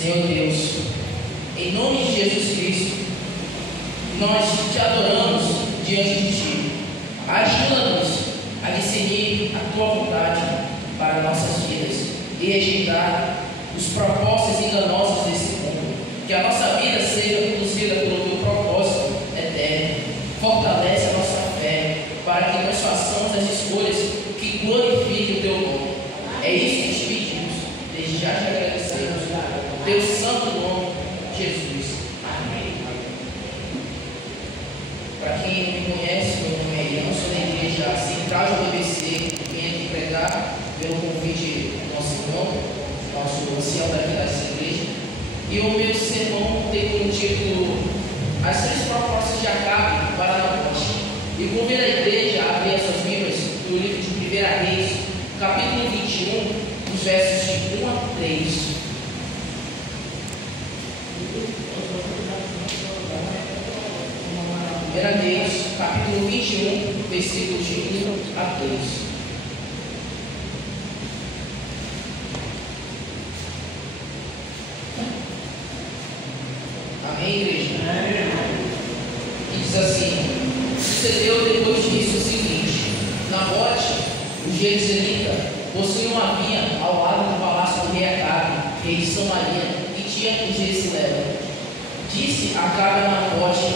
Senhor Deus, em nome de Jesus Cristo, nós te adoramos diante de Ti. Ajuda-nos a discernir a Tua vontade para nossas vidas e rejeitar os propósitos enganosos desse mundo. Que a nossa vida seja conduzida pelo Teu propósito eterno. Fortalece a nossa fé para que nós façamos as escolhas que glorifiquem o Teu nome. É isso que te pedimos. Desde já te agradecemos. Teu santo nome, Jesus. Amém. Para quem não me conhece, meu nome é Ian, sou da igreja Central de ABC, vim aqui pregar pelo convite do nosso irmão, nosso ancião daqui dessa igreja. E o meu sermão tem como título As 3 propostas de Acabe para Nabote. E convido a igreja a abrir as suas Bíblias no livro de 1 Reis, capítulo 21, os versos de 1 a 3. 1 Reis, capítulo 21, versículos de 1 a 3. Amém, igreja? E diz assim: sucedeu depois disso o seguinte: Nabote, o jezreelita, possuía uma vinha ao lado do palácio do rei Acabe, rei de Samaria, que tinha em Jezreel. Disse Acabe a Nabote: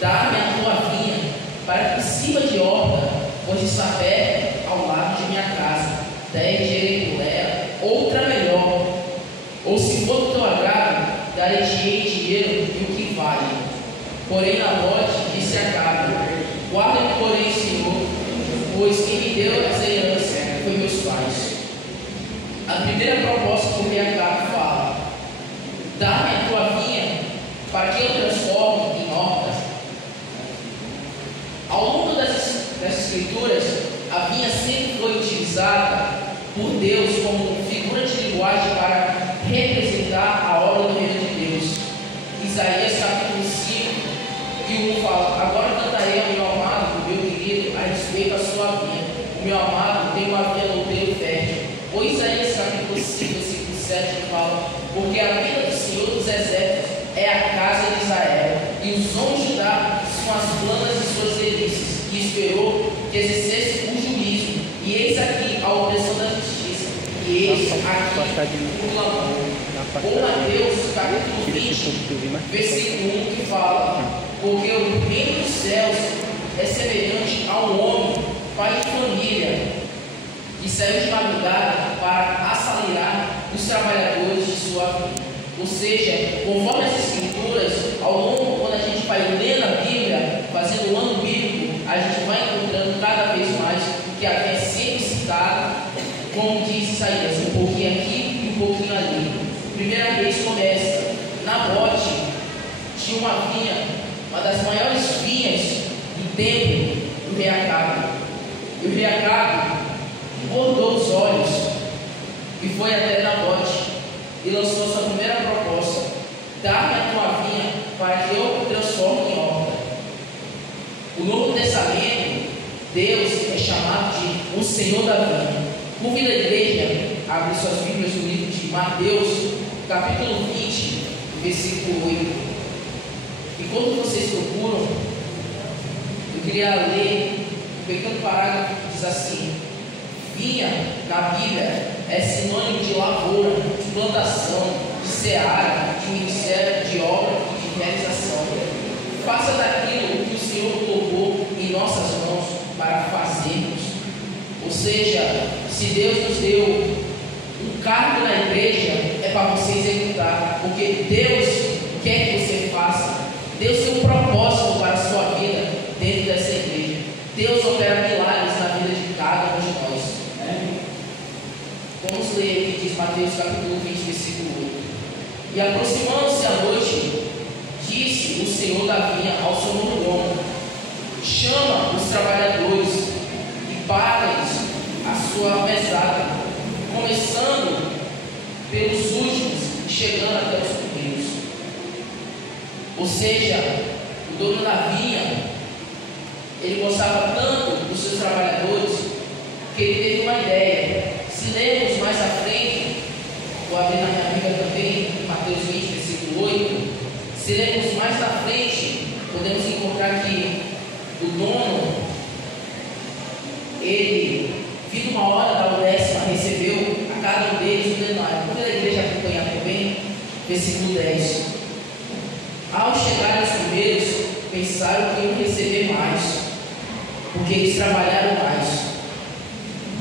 dá-me a tua vinha, para que sirva de horta, pois está perto ao lado de minha casa. 10 gerêculos, outra melhor. Ou se for do teu agrado, darei-te dinheiro e o que vale. Porém Nabote disse a Acabe: guarda-me, porém, Senhor, pois quem me deu essa herança foi meus pais. A primeira proposta que o rei Acabe fala: dá-me a tua vinha, para que eu transforme em horta. Ao longo das escrituras, a vinha sempre foi utilizada por Deus como figura de linguagem para representar a obra do reino de Deus. Isaías capítulo 5, que 1 fala: agora cantarei ao meu amado, o meu querido, a respeito da sua vinha. O meu amado tem uma vinha louteiro fértil. Ou Isaías capítulo 5, versículo 7, que fala: porque a vinha do Senhor dos Exércitos é a casa de Israel, e os homens de Judá são as planas de suas delícias, que esperou que exercesse o juízo. E eis aqui a opressão da justiça, e eis aqui o clamor. Ou Mateus capítulo 20, versículo 1, que fala: porque o reino dos céus é semelhante a um homem, pai de família, que saiu de madrugada para assalariar os trabalhadores de sua vida. Ou seja, conforme as escrituras, ao longo, quando a gente vai lendo a Bíblia, fazendo o ano bíblico, a gente vai encontrando cada vez mais que a vinha é sempre citada, como diz Isaías, um pouquinho aqui e um pouquinho ali. Primeira vez começa: Nabote tinha uma vinha, uma das maiores vinhas do tempo do rei Acabe. E o rei Acabe engordou os olhos e foi até Nabote e lançou sua primeira proposta: dá-me a tua vinha, para que eu transforme em horta. O Novo Testamento, Deus é chamado de o Senhor da vinha. Convido a igreja a abrir suas Bíblias no livro de Mateus, capítulo 20, versículo 8. E quando vocês procuram, eu queria ler um pequeno parágrafo que diz assim: vinha na Bíblia é sinônimo de lavoura, de plantação, de seara, de ministério, de obra e de realização. Faça daquilo que o Senhor colocou em nossas mãos para fazermos. Ou seja, se Deus nos deu um cargo na igreja, é para você executar, porque Deus quer que você faça. Deus tem um propósito para a sua vida dentro dessa igreja. Deus opera milagres na vida de cada um de nós. Vamos ler aqui, diz Mateus capítulo 20, versículo 8. E aproximando-se a noite, disse o Senhor da vinha ao seu mordomo: chama os trabalhadores e paga-lhes a sua mesada, começando pelos últimos e chegando até os primeiros. Ou seja, o dono da vinha, ele gostava tanto dos seus trabalhadores que ele teve uma ideia. Se lermos mais à frente, vou abrir na minha Bíblia também, Mateus 18, se lermos mais na frente, podemos encontrar que o dono, ele, vindo uma hora da 10ª, recebeu a cada um deles um denário. Quando a igreja acompanhar também, versículo 10. Ao chegar os primeiros, pensaram que iam receber mais, porque eles trabalharam mais.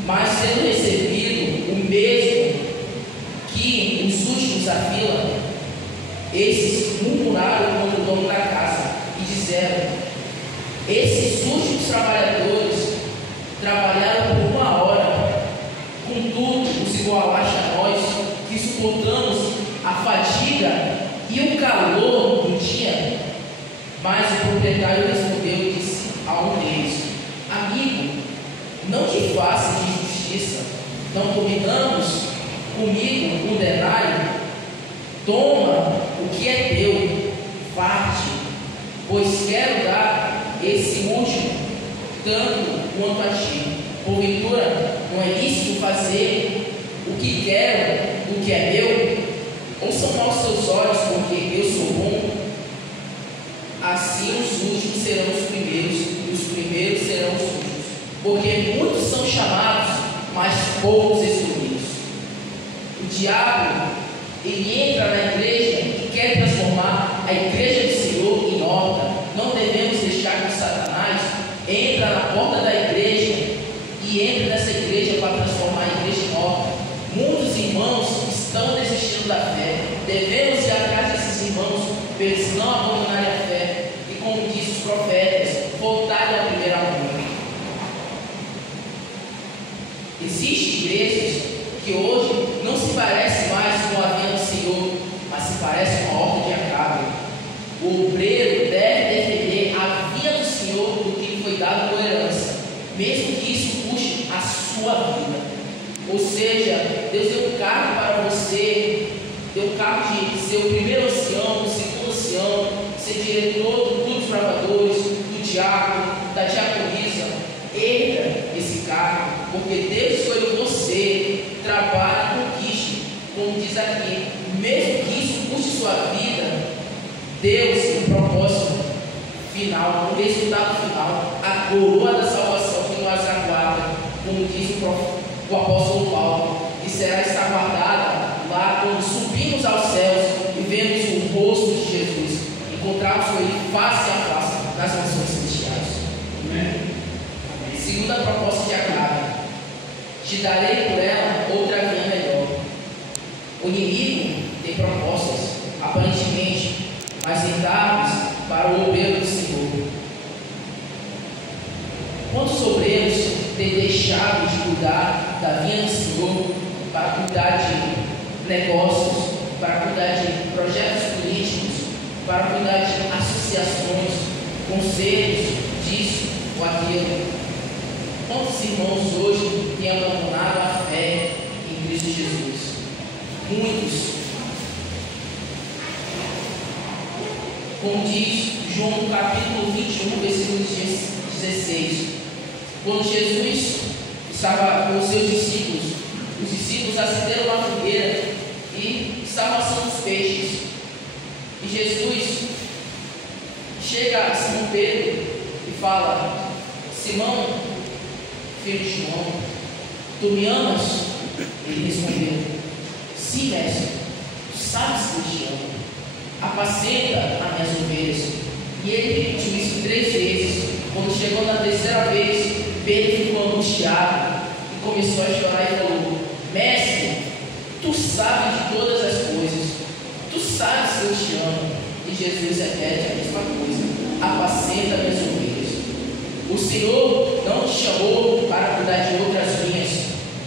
Mas tendo recebido o mesmo que os últimos da fila, esses murmuraram contra o dono da casa e disseram: esses últimos trabalhadores trabalharam por 1 hora, contudo os igualaste a nós, que suportamos a fadiga e o calor do dia. Mas o proprietário respondeu e disse a um deles: amigo, não te faças de justiça, não combinamos comigo um denário? Toma o que é teu, parte, pois quero dar esse último tanto quanto a ti. Porventura não é lícito fazer o que quero do que é meu? Ou são maus seus olhos porque eu sou bom? Assim os últimos serão os primeiros e os primeiros serão os últimos, porque muitos são chamados, mas poucos escolhidos. O diabo, ele entra na igreja e quer transformar a igreja do Senhor em horta. Não devemos deixar que Satanás entre na porta da igreja e entre nessa igreja para transformar a igreja em horta. Muitos irmãos estão desistindo da fé. Devemos ir atrás desses irmãos para eles não abandonarem a fé e, como diz os profetas, voltarem à primeira amor. Existem igrejas que hoje não se parece mais com a vinha do Senhor, mas se parece com a horta de Acabe. O obreiro deve defender a vinha do Senhor do que lhe foi dado por herança, mesmo que isso custe a sua vida. Ou seja, Deus deu um cargo para você, deu um cargo de ser o primeiro ancião, o segundo ancião, ser diretor do grupo dos bravadores, do diácono, da diaconisa. Erga esse cargo, porque Deus escolheu você. Trabalhe, conquiste, como diz aqui, mesmo que isso custe sua vida. Deus tem um propósito final, um resultado final, a coroa da salvação que nós aguarda, como diz o apóstolo Paulo, e será estar guardada lá quando subimos aos céus e vemos o rosto de Jesus, encontrarmos com ele face a face nas nações celestiais. Amém. Segunda proposta de Acabe: te darei por ela outra vinha melhor. O inimigo tem propostas, aparentemente, mais rentáveis para o obreiro do Senhor. Quantos obreiros têm deixado de cuidar da vinha do Senhor para cuidar de negócios, para cuidar de projetos políticos, para cuidar de associações, conselhos, disso ou aquilo? Quantos irmãos hoje têm abandonado a fé em Cristo Jesus? Muitos. Como diz João no capítulo 21, versículo 16, quando Jesus estava com os seus discípulos, os discípulos acenderam uma fogueira e estavam assando os peixes. E Jesus chega a Simão Pedro e fala: Simão, filho de João, tu me amas? Ele respondeu: sim, mestre, tu sabes que eu te amo. Apacenta as minhas ovelhas. E ele repetiu isso 3 vezes. Quando chegou na 3ª vez, Pedro ficou angustiado e começou a chorar e falou: mestre, tu sabes de todas as coisas, tu sabes que eu te amo. E Jesus repete a mesma coisa: apacenta as minhas ovelhas. O Senhor não te chamou para cuidar de outras vinhas.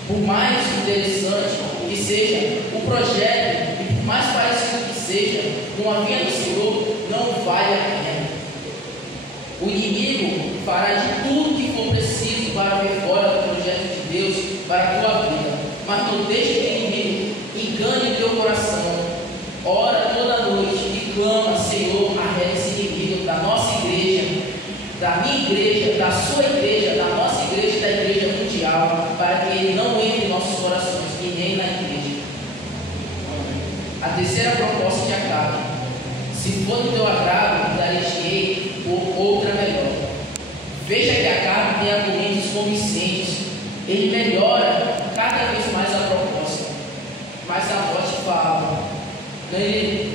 Por mais interessante que seja o projeto e por mais parecido que seja com a vinha do Senhor, não vale a pena. O inimigo fará de tudo que for preciso para ver fora do projeto de Deus para a tua vida, mas não deixe que o inimigo engane o teu coração. Ora toda noite e clama: Senhor, arreda esse inimigo da nossa igreja, da minha igreja, da sua igreja, da nossa igreja e da igreja mundial, para que ele não entre em nossos corações e nem na igreja. A terceira proposta de Acabe: Se for do teu agrado, dar-lhe-ei outra melhor. Veja que Acabe tem argumentos convincentes. Ele melhora cada vez mais a proposta. Mas Nabote fala: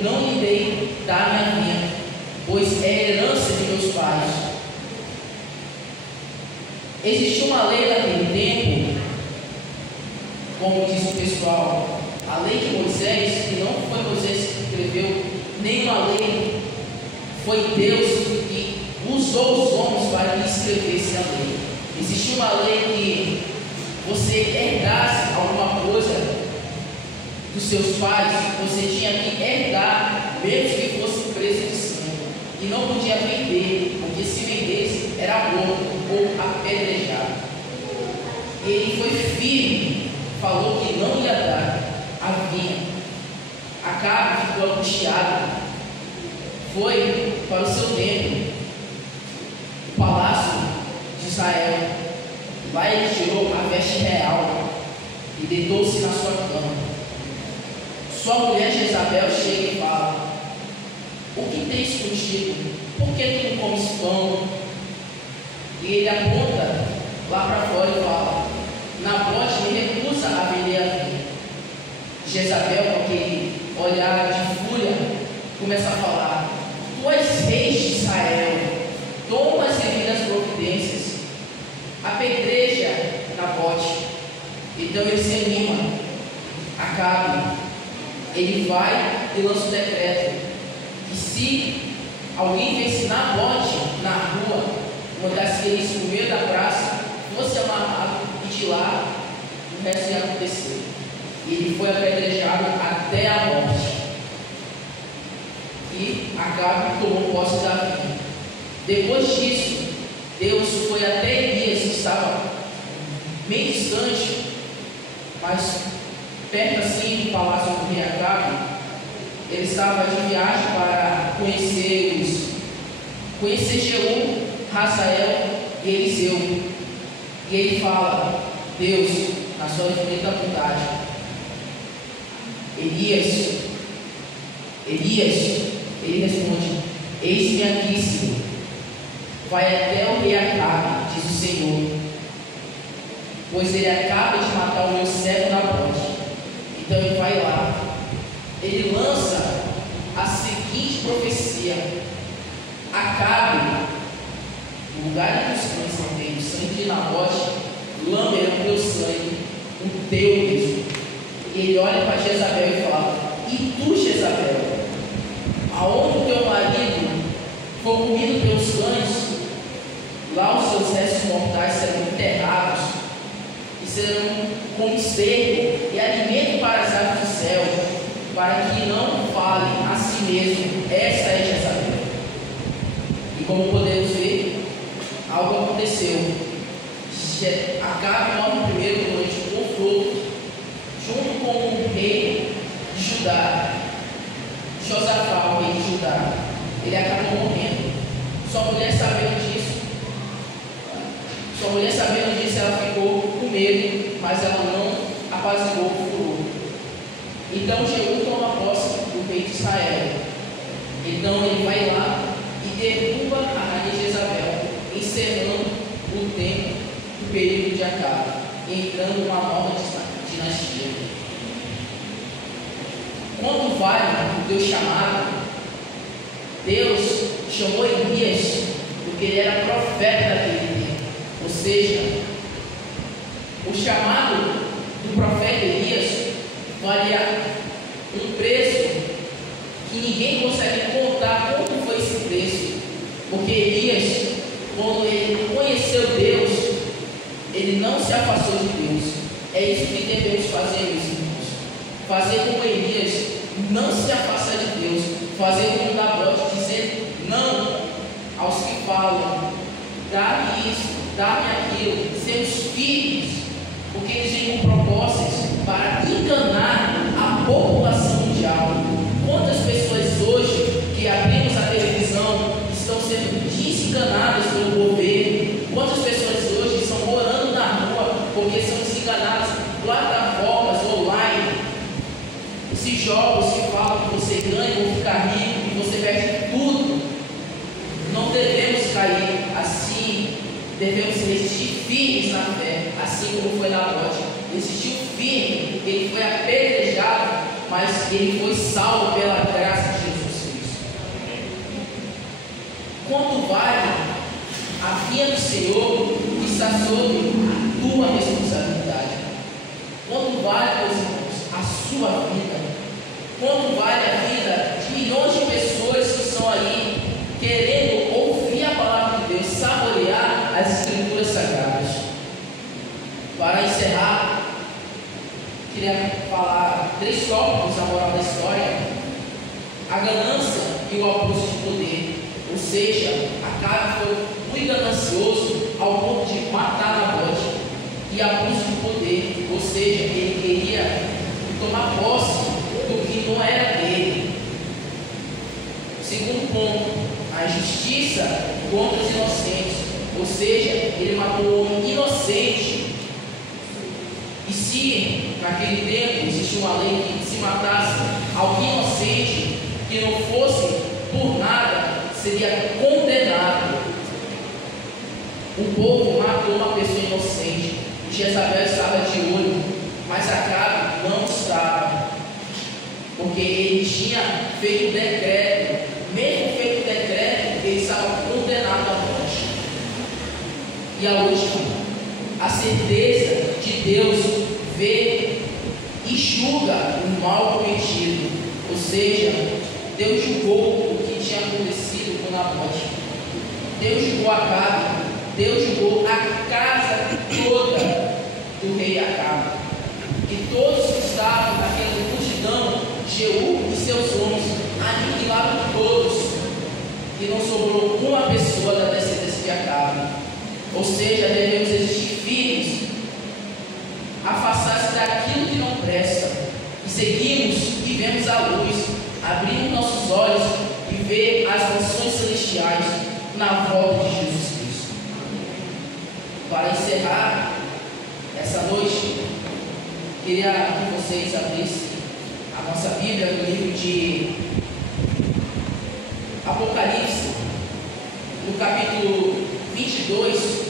não lhe dei dar minha vinha, pois é herança de meus pais. Existia uma lei naquele tempo, como diz o pessoal, a lei de Moisés, que não foi Moisés que escreveu nenhuma lei, foi Deus que usou os homens para que escrevesse a lei. Existia uma lei que você herdasse alguma coisa dos seus pais, você tinha que herdar, mesmo que fosse preso de sangue, e não podia vender, porque se vendesse era morto ou apedrejado. Ele foi firme, falou que não ia dar a vinha. Acabe ficou angustiado, foi para o seu templo, o palácio de Israel. Lá ele tirou a veste real e deitou-se na sua cama. Sua mulher Jezabel chega e fala: o que tens contigo? Por que tu não comes pão? E ele aponta lá para fora e fala: Nabote me recusa a vender a vinha. Jezabel, com aquele olhar de fúria, começa a falar: tu és rei de Israel, toma as devidas providências, apedreja Nabote. Então ele se anima. Acabe, ele vai e lança o decreto que se alguém visse Nabote na rua, uma das reis no meio da praça, fosse amarrado e de lá o resto ia acontecer. E ele foi apedrejado até a morte. E Acabe tomou posse da vinha. Depois disso, Deus foi até Elias, que estava meio distante, mas perto assim do palácio do rei Acabe. Ele estava de viagem para conhecer Jeú, Hazael e Eliseu. E ele fala: Deus, na sua infinita vontade, Elias, ele responde: eis-me aqui, Senhor. Vai até o rei Acabe, diz o Senhor, pois ele acaba de matar o meu servo Nabote. Então ele vai lá, ele lança a seguinte profecia: Acabe, no lugar em que os cães não têm o sangue de Nabote, lamberão o teu sangue, o teu mesmo. E ele olha para Jezabel e fala: e tu, Jezabel, aonde o teu marido for comido pelos cães, lá os seus restos mortais serão enterrados, e serão como esterco e alimento para as aves do céu, para que não falem a si mesmo: esta é Jezabel. E como podemos ver, algo aconteceu. Acabe morre primeiro durante o confronto, junto com o rei de Judá, Josafá, o rei de Judá. Ele acabou morrendo. Sua mulher sabendo disso, ela ficou com medo, mas ela não apaziguou o furor. Então Jeú toma posse do rei de Israel. Então ele vai lá e derruba a rainha Jezabel, encerrando o tempo do período de Acabe, entrando uma nova dinastia. Quando vai o teu chamado, Deus chamou Elias porque ele era profeta daquele tempo. Ou seja, o chamado do profeta Elias valia um preço que ninguém consegue contar quanto foi esse preço. Porque Elias, quando ele conheceu Deus, ele não se afastou de Deus. É isso que devemos fazer, meus irmãos. Fazer como Elias, não se afastar de Deus. Fazer como Nabote, dizer não aos que falam: dá-me isso, dá-me aquilo. Sermos firmes, porque eles vêm com propostas para enganar a população mundial. Quantas pessoas hoje que abrimos a televisão estão sendo desenganadas pelo governo? Quantas pessoas hoje estão morando na rua porque são desenganadas por plataformas online? Esses jogos que falam que você ganha ou ficar rico e você perde devemos resistir firmes na fé, assim como foi Nabote. Resistiu firme, ele foi apedrejado, mas ele foi salvo pela graça de Jesus Cristo. Quanto vale a vinha do Senhor que está sob a tua responsabilidade? Quanto vale, meus irmãos, a sua vida? Quanto vale a vida de milhões de pessoas que estão aí querendo ouvir a palavra de Deus, saborear as Escrituras Sagradas? Para encerrar, queria falar 3 tópicos da moral da história: a ganância e o abuso de poder. Ou seja, Acabe foi muito ganancioso ao ponto de matar Nabote, e abuso de poder, ou seja, ele queria tomar posse do que não era dele. Segundo ponto, a injustiça contra os inocentes, ou seja, ele matou um homem inocente. E se naquele tempo existia uma lei que se matasse alguém inocente que não fosse por nada, seria condenado. O povo matou uma pessoa inocente. Jezabel estava de olho, mas Acabe não estava, porque ele tinha feito o decreto. Mesmo feito o decreto, ele estava condenado à morte. E a última, a certeza de Deus vê e julga o mal cometido. Ou seja, Deus julgou o que tinha acontecido com Nabote. Deus julgou Acabe. Deus julgou a casa toda do rei Acabe. E todos que estavam naquela multidão, Jeú e seus homens, aniquilaram todos. E não sobrou uma pessoa da descendência de Acabe. Ou seja, devemos existir firmes, afastar-se daquilo que não presta, e seguimos e vemos a luz, abrimos nossos olhos e ver as nações celestiais na volta de Jesus Cristo. Para encerrar essa noite, queria que vocês abrissem a nossa Bíblia no livro de Apocalipse, no capítulo 22,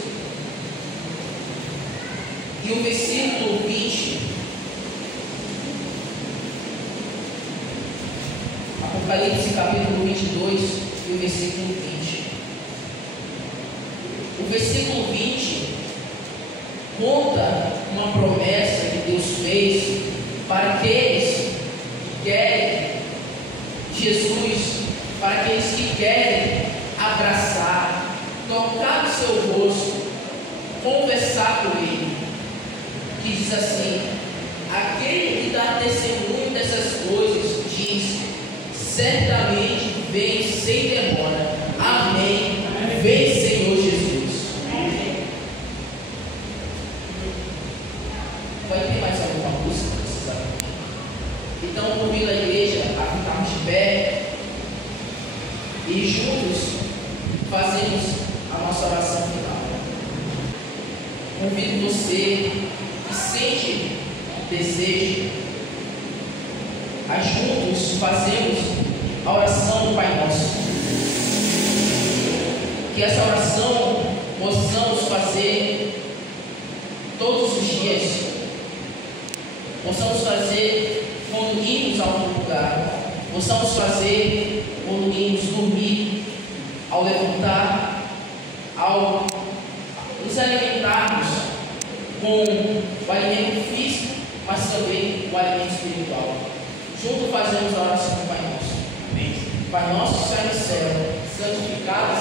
e o versículo 20. Apocalipse capítulo 22 e o versículo 20. O versículo 20 conta uma promessa que Deus fez para aqueles que querem Jesus, para aqueles que querem abraçar, tocar no seu rosto, conversar com Ele, que diz assim: aquele que dá testemunho dessas coisas diz: certamente vem sem demora. Amém. Vem, Senhor Jesus. Vai ter mais alguma música? Então, convido a igreja a ficarmos de pé e juntos fazemos a nossa oração final. Convido você que sente desejo a juntos fazemos a oração do Pai Nosso. Que essa oração possamos fazer todos os dias, possamos fazer quando irmos a algum lugar, possamos fazer quando irmos dormir, ao levantar, ao nos alimentarmos com o alimento físico, mas também o alimento espiritual. Junto fazemos a oração do Pai Nosso. Pai nosso que está no céu, santificado